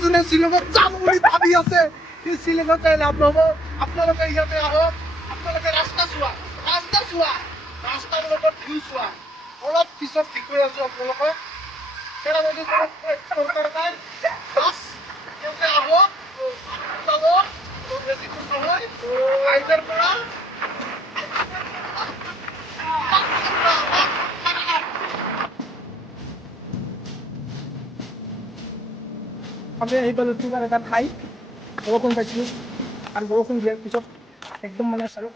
যোনে শ্বিলঙত যাম বুলি ভাবি আছে সেই শ্বিলঙত যাই লাভ নহ'ব আপোনালোকে ইয়াতে আহক আপোনালোকে ৰাস্তা চোৱা ৰাস্তাবিলাকত ভিউ চোৱা অলপ পিছত ঠিক কৰি আছোঁ আপোনালোকক চেৰাপুঞ্জী দৰকাৰ নাই বাছ ইয়াতে আহক চাব বেছি দূৰ নহয় আইজাৰ পৰা আমি আহি পালোঁ তোমাৰ এটা ঠাই বৰষুণ পাইছিলোঁ আৰু বৰষুণ দিয়াৰ পিছত একদম মানে চালোঁ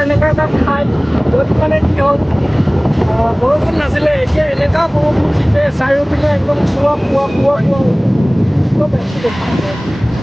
এনেকুৱা এটা ঠাই য'ত মানে কি হ'ল বৰষুণ নাছিলে এতিয়া এনেকুৱা বৰষুণ দিছে চাৰিওপিনে একদম পুৱা একদম বেছি দেখা